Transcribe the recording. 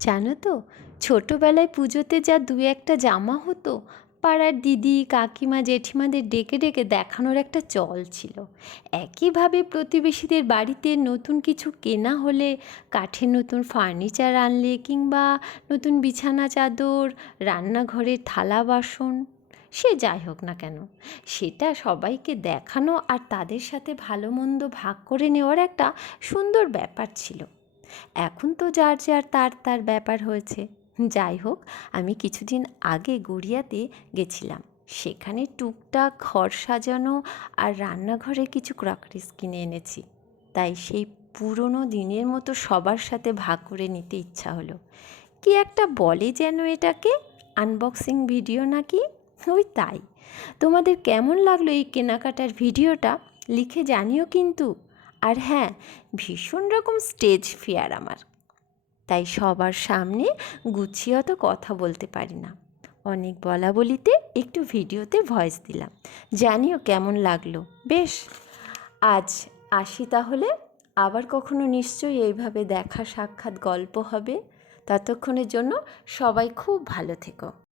জানো তো, ছোটোবেলায় পুজোতে যা দু একটা জামা হতো, পাড়ার দিদি কাকিমা জেঠিমাদের ডেকে ডেকে দেখানোর একটা চল ছিল। একইভাবে প্রতিবেশীদের বাড়িতে নতুন কিছু কেনা হলে, কাঠের নতুন ফার্নিচার আনলে, কিংবা নতুন বিছানা চাদর, রান্নাঘরের থালা বাসন, সে যাই হোক না কেন, সেটা সবাইকে দেখানো আর তাদের সাথে ভালো মন্দ ভাগ করে নেওয়ার একটা সুন্দর ব্যাপার ছিল। এখন তো যার যার তার তার ব্যাপার হয়েছে। যাই হোক, আমি কিছুদিন আগে গড়িয়াতে গেছিলাম। সেখানে টুকটাক ঘর সাজানো আর রান্নাঘরে কিছু ক্রকারিস কিনে এনেছি। তাই সেই পুরনো দিনের মতো সবার সাথে ভাগ করে নিতে ইচ্ছা হলো। কি একটা বলে যেন এটাকে, আনবক্সিং ভিডিও নাকি, ওই তাই। তোমাদের কেমন লাগলো এই কেনাকাটার ভিডিওটা লিখে জানিও কিন্তু। আর হ্যাঁ, ভীষণ রকম স্টেজ ফিয়ার আমার, তাই সবার সামনে গুছিয়ে অত কথা বলতে পারি না। অনেক বলা বলিতে একটু ভিডিওতে ভয়েস দিলাম, জানিও কেমন লাগলো। বেশ, আজ আসি তাহলে। আবার কখনো নিশ্চয়ই এইভাবে দেখা সাক্ষাৎ গল্প হবে। ততক্ষণের জন্য সবাই খুব ভালো থেকো।